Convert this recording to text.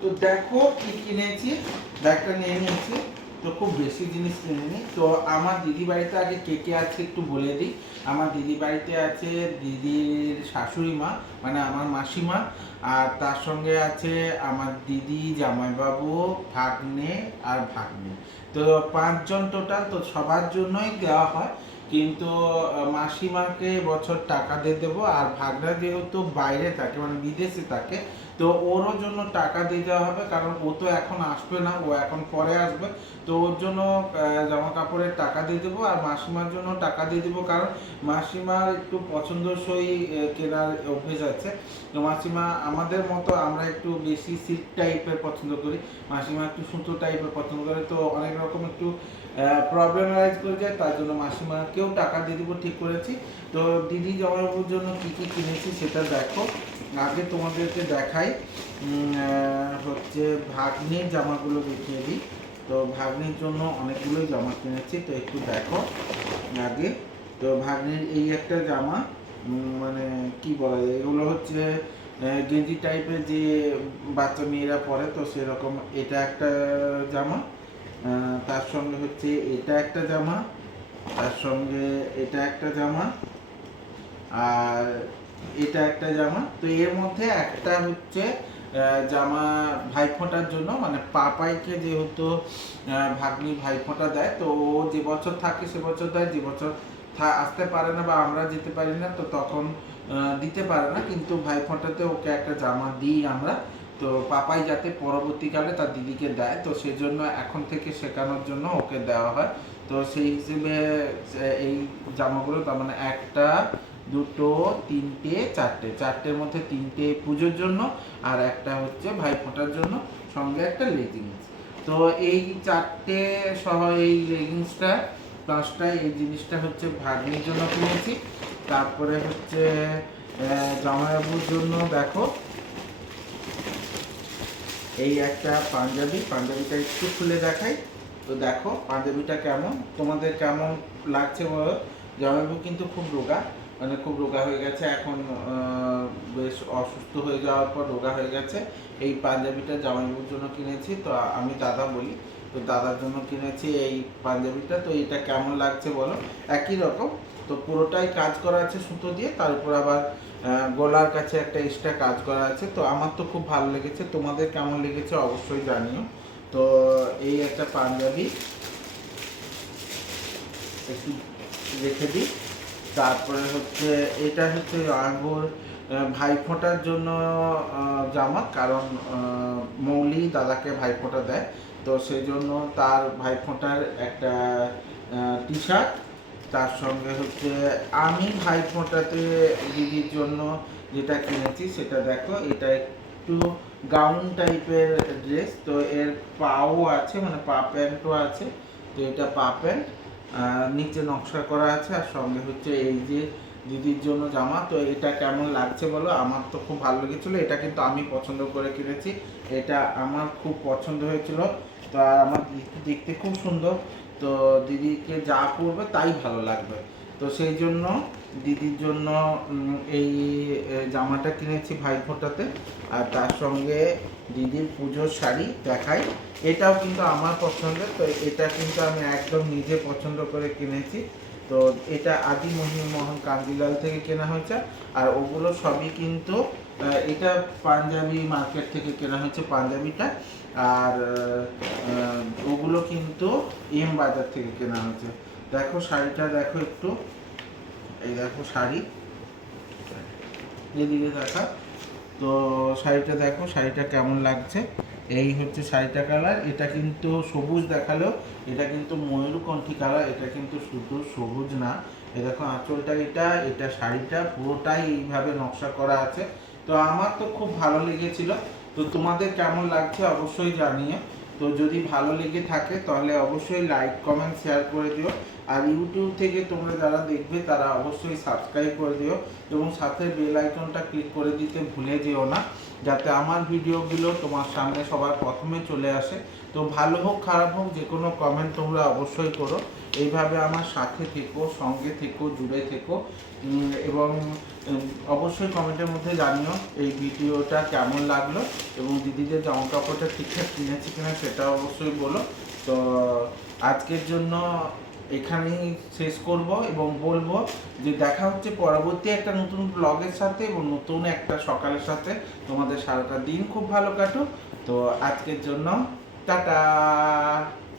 তো দেখো কি কিনেছি, ব্যাগটা নিয়ে নিয়েছি, তো খুব বেশি জিনিস কিনিনি। তো আমার দিদি বাড়িতে আগে কে কে আছে একটু বলে দিই। আমার দিদি বাড়িতে আছে দিদির শাশুড়ি মা মানে আমার মাসিমা, আর তার সঙ্গে আছে আমার দিদি, জামাইবাবু, ভাগ্নে আর ভাগ্নে। তো পাঁচজন টোটাল, তো সবার জন্যই দেওয়া হয়। কিন্তু মাসিমাকে বছর টাকা দিয়ে দেবো, আর ভাগনা যেহেতু বাইরে থাকে মানে বিদেশে থাকে তো ওরও জন্য টাকা দিতে হবে, কারণ ও তো এখন আসবে না, ও এখন পরে আসবে। তো ওর জন্য জামা কাপড়ের টাকা দিয়ে দেবো আর মাসিমার জন্য টাকা দিয়ে দেবো, কারণ মাসিমার একটু পছন্দসই কেনার অভ্যেস আছে। তো মাসিমা, আমাদের মতো আমরা একটু বেশি সিল্ক টাইপের পছন্দ করি। মাসিমা একটু সুতো টাইপের পছন্দ করে, তো অনেক রকম একটু প্রবলেম রাইজ করে যায়, তার জন্য মাসিমাকেও টাকা দিয়ে দেবো, ঠিক করেছি। তো দিদি জামাইবাবুর জন্য কী কী কিনেছি সেটা দেখো। আগে তোমাদেরকে দেখাই হচ্ছে ভাগ্নির জামাগুলো দেখিয়ে দিই। তো ভাগ্নির জন্য অনেকগুলোই জামা কিনেছি, তো একটু দেখো আগে। তো ভাগ্নির এই একটা জামা মানে কি বলা যায়, এগুলো হচ্ছে গেঞ্জি টাইপের যে বাচ্চা মেয়েরা পরে, তো সেরকম এটা একটা জামা তার সঙ্গে হচ্ছে এটা একটা জামা, তার সঙ্গে এটা একটা জামা, আর এটা একটা জামা। তো এর মধ্যে একটা হচ্ছে জামা ভাইফোঁটার জন্য মানে পাপাইকে যেহেতু ভাগ্নি ভাইফোঁটা দেয়, তো ও যে বছর থাকে সে বছর দেয়, যে বছর আসতে পারে না বা আমরা যেতে পারি না, তো তখন দিতে পারে না। কিন্তু ভাইফোঁটাতে ওকে একটা জামা দিই আমরা। তো পাপাই যাতে পরবর্তীকালে তার দিদিকে দেয়, তো সেজন্য এখন থেকে শেখানোর জন্য ওকে দেওয়া হয়। তো সেই হিসেবে এই জামাগুলো, তার মানে একটা দুটো, তিনটে, চারটে। চারটের মধ্যে তিনটে পুজোর জন্য আর একটা হচ্ছে ভাইফোঁটার জন্য, সঙ্গে একটা লেগিংস তো এই চারটে সহ এই লেগিংসটা পাঁচটা এই জিনিসটা হচ্ছে ভাগ্নির জন্য কিনেছি। তারপরে হচ্ছে জামাইবাবুর জন্য দেখো, এই একটা পাঞ্জাবি। পাঞ্জাবিটা একটু খুলে দেখাই। তো দেখো, পাঞ্জাবিটা কেমন? তোমাদের কেমন লাগছে বলো? জামাইবাবু কিন্তু খুব রোগা। মানে খুব রোগা হয়ে গেছে। এখন বেশ অসুস্থ হয়ে যাওয়ার পর রোগা হয়ে গেছে। এই পাঞ্জাবিটা জামাইবাবুর জন্য কিনেছি। তো আমি দাদা বলি, তো দাদার জন্য কিনেছি এই পাঞ্জাবিটা। তো এটা কেমন লাগছে বলো? একই রকম। তো পুরোটাই কাজ করা আছে সুতো দিয়ে। তারপর আবার গলার কাছে একটা এক্সট্রা কাজ করা আছে। তো আমার তো খুব ভালো লেগেছে। তোমাদের কেমন লেগেছে অবশ্যই জানিও। তো এই একটা পাঞ্জাবি একটু রেখে দিই। তারপরে হচ্ছে এটা হচ্ছে আঙ্গুর ভাইফোঁটার জন্য জামা, কারণ মৌলি দাদাকে ভাইফোঁটা দেয়। তো সেই জন্য তার ভাইফোঁটার একটা টি শার্ট তার সঙ্গে হচ্ছে আমি ভাইফোঁটাতে দিদির জন্য যেটা কিনেছি সেটা দেখো, এটা একটু গাউন টাইপের ড্রেস তো এর পাও আছে মানে পা প্যান্টও আছে, তো এটা পা প্যান্ট। নিচে নকশা করা আছে আর সঙ্গে হচ্ছে এই যে দিদির জন্য জামা, তো এটা কেমন লাগছে বলো? আমার তো খুব ভালো লেগেছিলো। এটা কিন্তু আমি পছন্দ করে কিনেছি। এটা আমার খুব পছন্দ হয়েছিল। তো আর আমার দেখতে- খুব সুন্দর। তো দিদিকে যা করবে তাই ভালো লাগবে। তো সেই জন্য দিদির জন্য এই জামাটা কিনেছি ভাইফোঁটাতে। আর তার সঙ্গে দিদির পুজোর শাড়ি দেখাই। এটাও কিন্তু আমার পছন্দের, তো এটা কিন্তু আমি একদম নিজে পছন্দ করে কিনেছি। তো এটা আদি মোহন কান্দিলাল থেকে কেনা হয়েছে। আর ওগুলো সবই কিন্তু এটা পাঞ্জাবি মার্কেট থেকে কেনা হয়েছে পাঞ্জাবিটা। আর ওগুলো কিন্তু এম বাজার থেকে কেনা হয়েছে। দেখো শাড়িটা, দেখো একটু। এই দেখো শাড়ি। এদিকে দেখা। তো শাড়িটা দেখো শাড়িটা কেমন লাগছে? এই হচ্ছে শাড়িটা কালার এটা কিন্তু সবুজ দেখালেও এটা কিন্তু ময়ূরকণ্ঠী কালার এটা কিন্তু শুধু সবুজ না। এ দেখো আঁচলটা এটা এটা শাড়িটা পুরোটাই এইভাবে নকশা করা আছে। তো আমার তো খুব ভালো লেগেছিল। তো তোমাদের কেমন লাগছে অবশ্যই জানিও। তো যদি ভালো লেগে থাকে, তাহলে অবশ্যই লাইক কমেন্ট শেয়ার করে দিও। আর ইউটিউব থেকে তোমরা যারা দেখবে, তারা অবশ্যই সাবস্ক্রাইব করে দিও। এবং সাথে বেল আইকনটা ক্লিক করে দিতে ভুলে যেও না, যাতে আমার ভিডিওগুলো তোমার সামনে সবার প্রথমে চলে আসে। তো ভালো হোক, খারাপ হোক, যে কোনো কমেন্ট তোমরা অবশ্যই করো। এইভাবে আমার সাথে থেকো, সঙ্গে থেকো, জুড়ে থেকো। এবং অবশ্যই কমেন্টের মধ্যে জানিও এই ভিডিওটা কেমন লাগল এবং দিদিদের জামা কাপড়টা ঠিকঠাক কিনেছি কিনা সেটা অবশ্যই বলো। তো, আজকের জন্য এখানেই শেষ করব এবং বলব যে দেখা হচ্ছে পরবর্তী একটা নতুন ব্লগের সাথে এবং নতুন একটা সকালের সাথে। তোমাদের সারাটা দিন খুব ভালো কাটুক। তো, আজকের জন্য টাটা